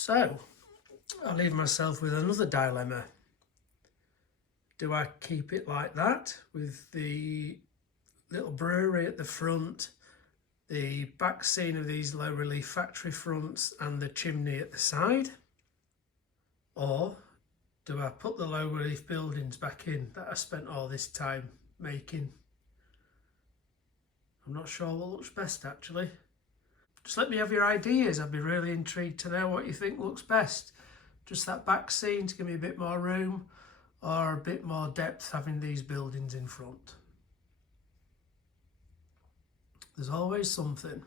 So, I leave myself with another dilemma. Do I keep it like that, with the little brewery at the front, the back scene of these low relief factory fronts and the chimney at the side? Or do I put the low relief buildings back in that I spent all this time making? I'm not sure what looks best actually. Just let me have your ideas. I'd be really intrigued to know what you think looks best. Just that back scene to give me a bit more room, or a bit more depth having these buildings in front. There's always something.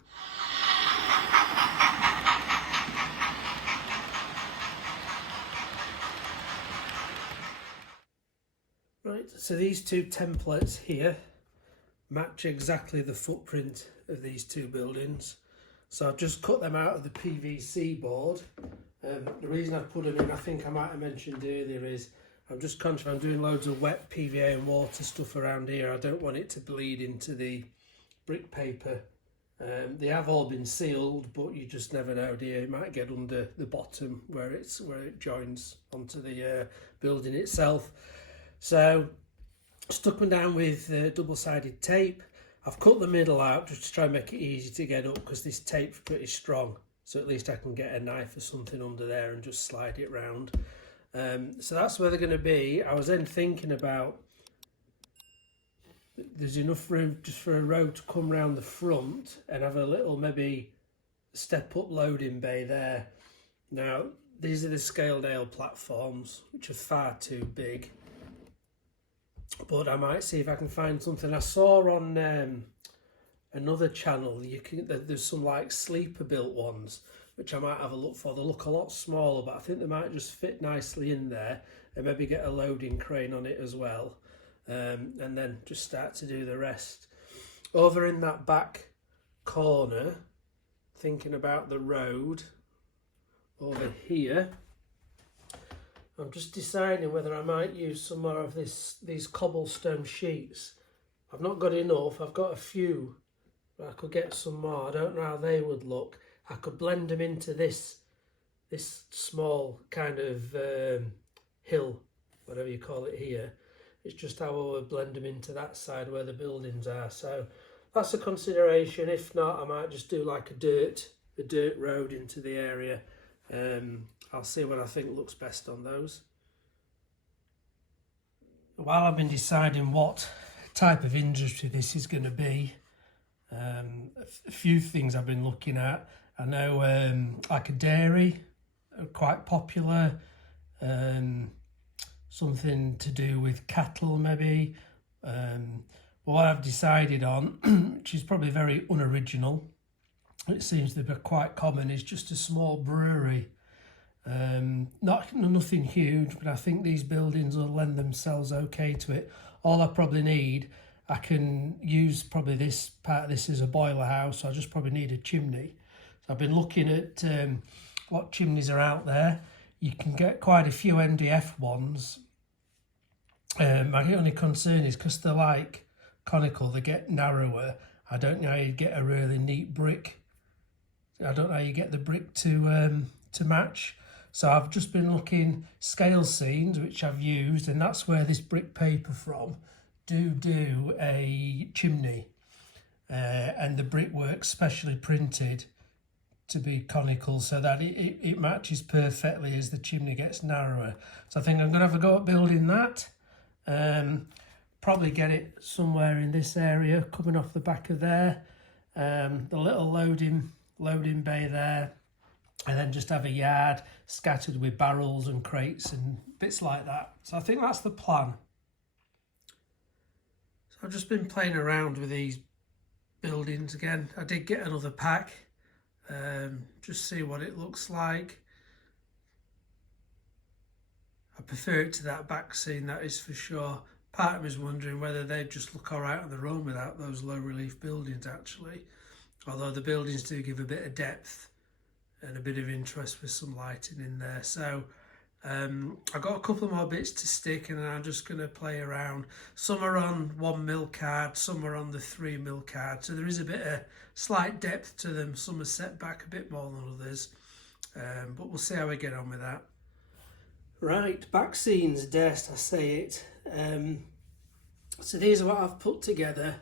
Right, so these two templates here match exactly the footprint of these two buildings. So I've just cut them out of the PVC board. The reason I've put them in, I think I might have mentioned earlier, is I'm just conscious I'm doing loads of wet PVA and water stuff around here. I don't want it to bleed into the brick paper. They have all been sealed, but you just never know, do you? It might get under the bottom where it joins onto the building itself. So stuck them down with double-sided tape. I've cut the middle out just to try and make it easy to get up, because this tape's pretty strong, so at least I can get a knife or something under there and just slide it round. So that's where they're going to be. I was then thinking about, there's enough room just for a road to come round the front and have a little maybe step up loading bay there. Now these are the scaled ale platforms, which are far too big, but I might see if I can find something. I saw on another channel there's some like sleeper built ones, which I might have a look for. They look a lot smaller, but I think they might just fit nicely in there, and maybe get a loading crane on it as well, and then just start to do the rest. Over in that back corner, thinking about the road over here, I'm just deciding whether I might use some more of these cobblestone sheets. I've not got enough. I've got a few, but I could get some more. I don't know how they would look. I could blend them into this small kind of hill, whatever you call it here. It's just how I would blend them into that side where the buildings are. So that's a consideration. If not, I might just do like a dirt road into the area. I'll see what I think looks best on those. While I've been deciding what type of industry this is going to be, a few things I've been looking at. I know like a dairy, quite popular, something to do with cattle maybe. But what I've decided on, which is probably very unoriginal, it seems to be quite common, is just a small brewery. Nothing huge, but I think these buildings will lend themselves okay to it. All I probably need, I can use probably this part of this as a boiler house, so I just probably need a chimney. So I've been looking at what chimneys are out there. You can get quite a few NDF ones. My only concern is because they're like conical, they get narrower. I don't know how you get a really neat brick. I don't know how you get the brick to match. So I've just been looking scale scenes, which I've used, and that's where this brick paper from do a chimney, and the brickwork's specially printed to be conical so that it matches perfectly as the chimney gets narrower. So I think I'm going to have a go at building that. Probably get it somewhere in this area, coming off the back of there. The little loading bay there, and then just have a yard scattered with barrels and crates and bits like that. So I think that's the plan. So I've just been playing around with these buildings again. I did get another pack, just see what it looks like. I prefer it to that back scene, that is for sure. Part of me is wondering whether they'd just look all right on their own without those low relief buildings actually. Although the buildings do give a bit of depth and a bit of interest with some lighting in there. So I've got a couple more bits to stick, and then I'm just going to play around. Some are on 1mm card, some are on the 3mm card. So there is a bit of slight depth to them. Some are set back a bit more than others. but we'll see how we get on with that. Right, back scenes, darest I say it. So these are what I've put together.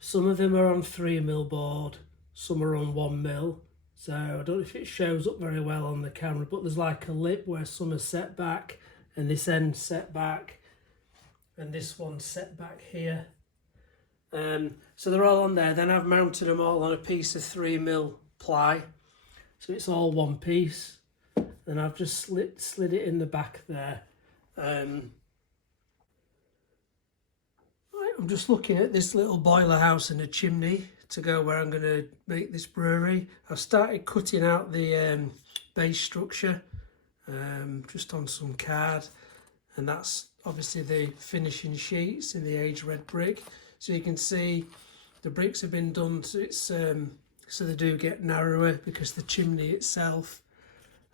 Some of them are on 3mm board, some are on 1mm. So I don't know if it shows up very well on the camera, but there's like a lip where some are set back and this end set back and this one's set back here. So they're all on there. Then I've mounted them all on a piece of 3mm ply, so it's all one piece. And I've just slid it in the back there. I'm just looking at this little boiler house and a chimney to go where I'm going to make this brewery. I've started cutting out the base structure just on some card, and that's obviously the finishing sheets in the aged red brick. So you can see the bricks have been done so it's so they do get narrower, because the chimney itself,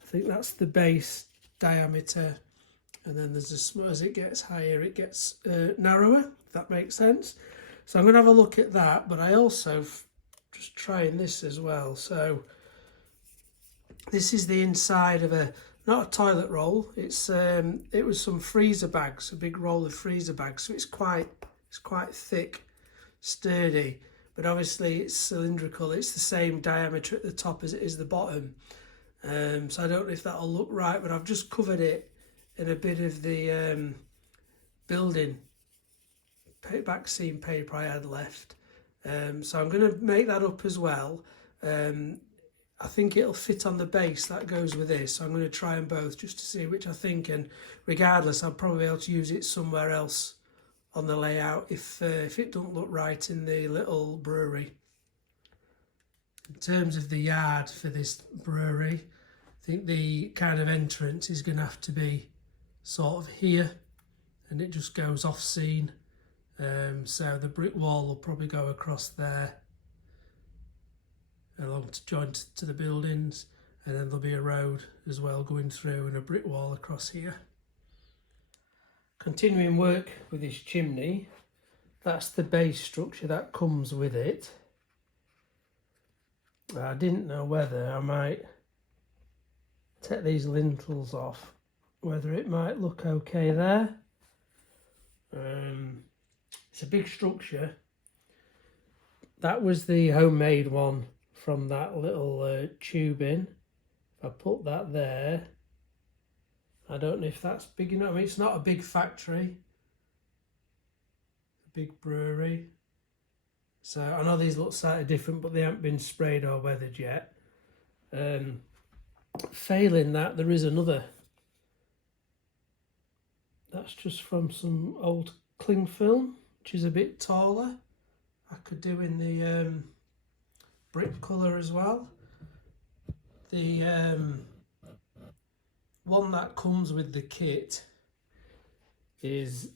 I think that's the base diameter, and then there's as it gets higher it gets narrower, if that makes sense. So I'm going to have a look at that, but I also just trying this as well. So this is the inside of not a toilet roll, it's it was some freezer bags, a big roll of freezer bags, so it's quite thick, sturdy, but obviously it's cylindrical. It's the same diameter at the top as it is the bottom. So I don't know if that'll look right, but I've just covered it in a bit of the building Backscene paper I had left. So I'm going to make that up as well. I think it'll fit on the base that goes with this, so I'm going to try them both just to see which I think, and regardless I'll probably be able to use it somewhere else on the layout if it doesn't look right in the little brewery. In terms of the yard for this brewery, I think the kind of entrance is going to have to be sort of here, and it just goes off scene. So the brick wall will probably go across there along to join to the buildings, and then there'll be a road as well going through and a brick wall across here. Continuing work with this chimney, that's the base structure that comes with it. I didn't know whether I might take these lintels off, whether it might look okay there. It's a big structure. That was the homemade one from that little tubing. If I put that there, I don't know if that's big enough. I mean, it's not a big factory, a big brewery. So I know these look slightly different, but they haven't been sprayed or weathered yet. Failing that, there is another. That's just from some old cling film, which is a bit taller. I could do in the brick colour as well. The one that comes with the kit is,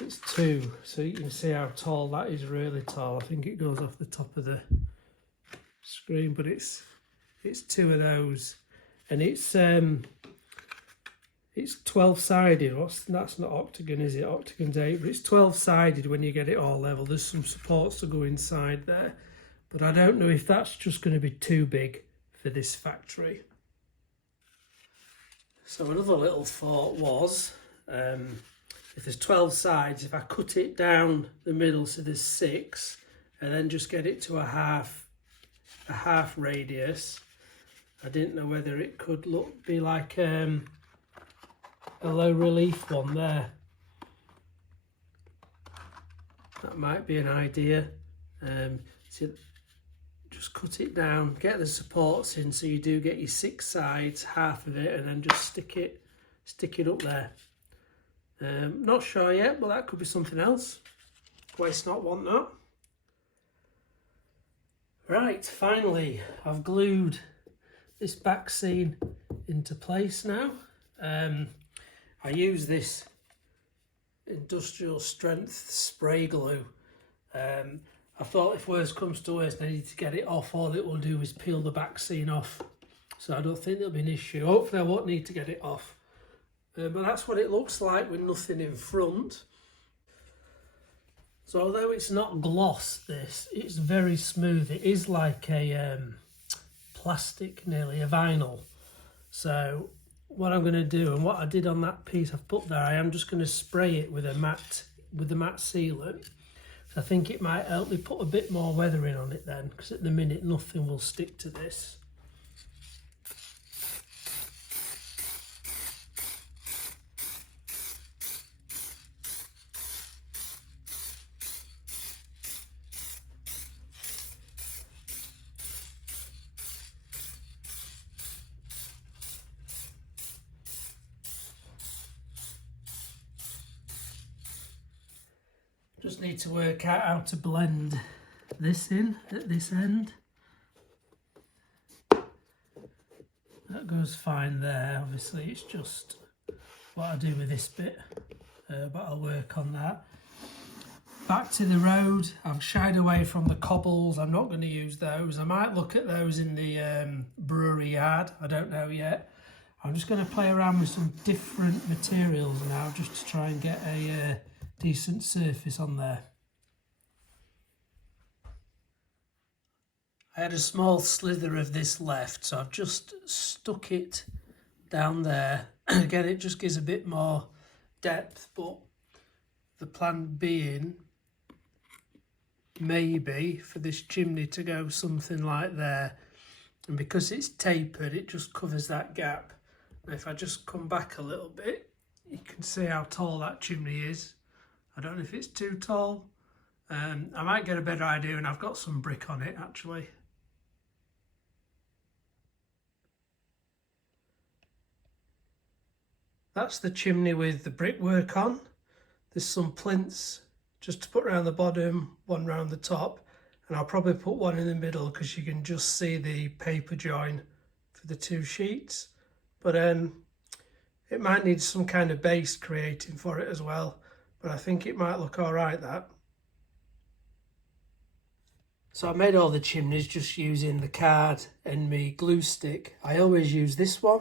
it's 2, so you can see how tall that is, really tall. I think it goes off the top of the screen, but it's 2 of those, and it's 12-sided. That's not octagon, is it? Octagon's 8, but it's 12-sided when you get it all level. There's some supports to go inside there, but I don't know if that's just going to be too big for this factory. So another little thought was, if there's 12 sides, if I cut it down the middle so there's 6, and then just get it to a half radius, I didn't know whether it could be like a low relief one there. That might be an idea. So just cut it down, get the supports in so you do get your 6 sides, half of it, and then just stick it up there. Not sure yet, but that could be something else. Waste not, want not. Right, finally, I've glued this Backscene into place now. I use this industrial strength spray glue. I thought if worst comes to worst, I need to get it off. All it will do is peel the Backscene off. So I don't think there'll be an issue. Hopefully I won't need to get it off. But that's what it looks like with nothing in front. So although it's not gloss, it's very smooth. It is like a plastic, nearly a vinyl. So what I'm going to do, and what I did on that piece I've put there, I am just going to spray it with the matte sealant. So I think it might help me put a bit more weathering on it then, because at the minute nothing will stick to this. Just need to work out how to blend this in at this end. That goes fine there. Obviously it's just what I do with this bit, but I'll work on that. Back to the road. I've shied away from the cobbles. I'm not going to use those. I might look at those in the brewery yard. I don't know yet. I'm just going to play around with some different materials now, just to try and get a decent surface on there. I had a small slither of this left, so I've just stuck it down there. Again, it just gives a bit more depth, but the plan being maybe for this chimney to go something like there, and because it's tapered it just covers that gap. Now if I just come back a little bit, you can see how tall that chimney is. I don't know if it's too tall. I might get a better idea, and I've got some brick on it actually. That's the chimney with the brickwork on. There's some plinths just to put around the bottom, one round the top, and I'll probably put one in the middle because you can just see the paper join for the two sheets. But it might need some kind of base creating for it as well, but I think it might look all right, that. So I made all the chimneys just using the card and my glue stick. I always use this one,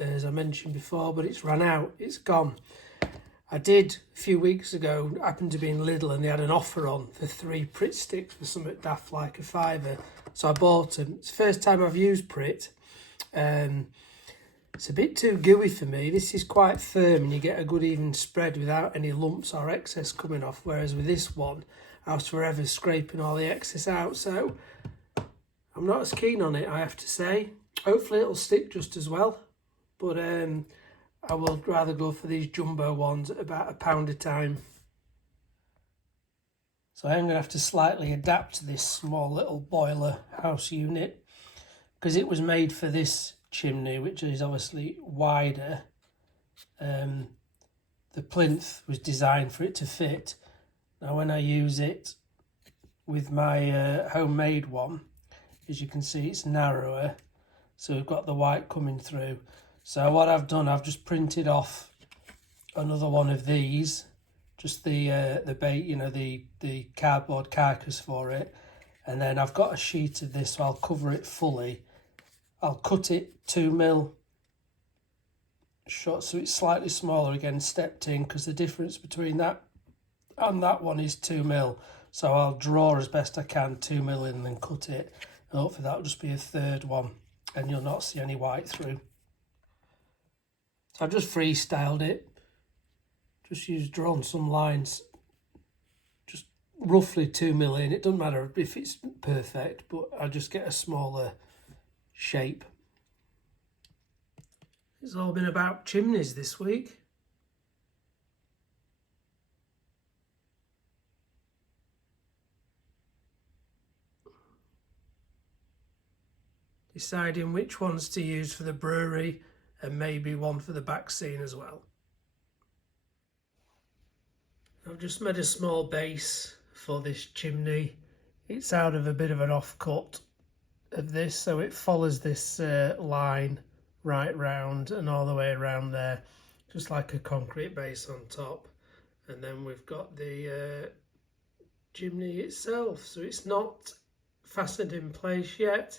as I mentioned before, but it's run out, it's gone. I did a few weeks ago, happened to be in Lidl, and they had an offer on for 3 Pritt sticks for something daft like a £5. So I bought them. It's the first time I've used Pritt. It's a bit too gooey for me. This is quite firm and you get a good even spread without any lumps or excess coming off, whereas with this one I was forever scraping all the excess out, so I'm not as keen on it, I have to say. Hopefully it'll stick just as well, but I will rather go for these jumbo ones at about £1 a time. So I'm going to have to slightly adapt this small little boiler house unit because it was made for this chimney, which is obviously wider. The plinth was designed for it to fit. Now when I use it with my homemade one, as you can see it's narrower, so we've got the white coming through. So what I've done, I've just printed off another one of these, just the bait, you know, the cardboard carcass for it, and then I've got a sheet of this, so I'll cover it fully. I'll cut it 2mm short, so it's slightly smaller again, stepped in, because the difference between that and that one is 2mm. So I'll draw as best I can 2mm in and then cut it. And hopefully that'll just be a third one and you'll not see any white through. So I've just freestyled it. Just drawn some lines, just roughly 2mm in. It doesn't matter if it's perfect, but I just get a smaller shape. It's all been about chimneys this week. Deciding which ones to use for the brewery and maybe one for the back scene as well. I've just made a small base for this chimney. It's out of a bit of an offcut of this, so it follows this line right round and all the way around there, just like a concrete base on top. And then we've got the chimney itself, so it's not fastened in place yet,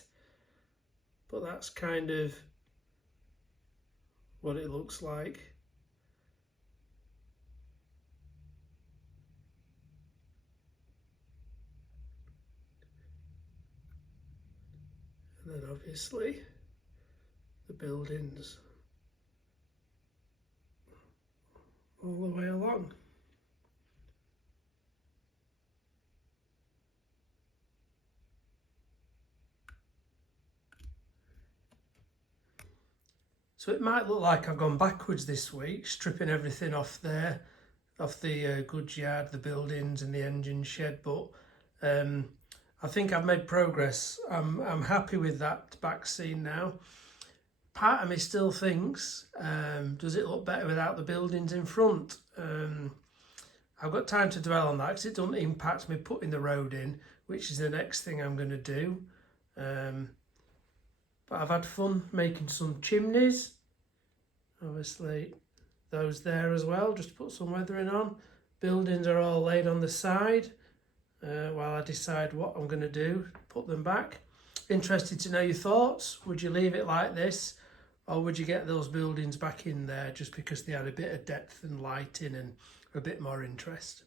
but that's kind of what it looks like. then obviously the buildings all the way along. So it might look like I've gone backwards this week, stripping everything off there, off the goods yard, the buildings and the engine shed, but I think I've made progress. I'm happy with that Backscene now. Part of me still thinks, does it look better without the buildings in front? I've got time to dwell on that because it doesn't impact me putting the road in, which is the next thing I'm going to do. But I've had fun making some chimneys. Obviously those there as well, just to put some weathering on. Buildings are all laid on the side while I decide what I'm going to do, put them back. Interested to know your thoughts. Would you leave it like this, or would you get those buildings back in there just because they had a bit of depth and lighting and a bit more interest?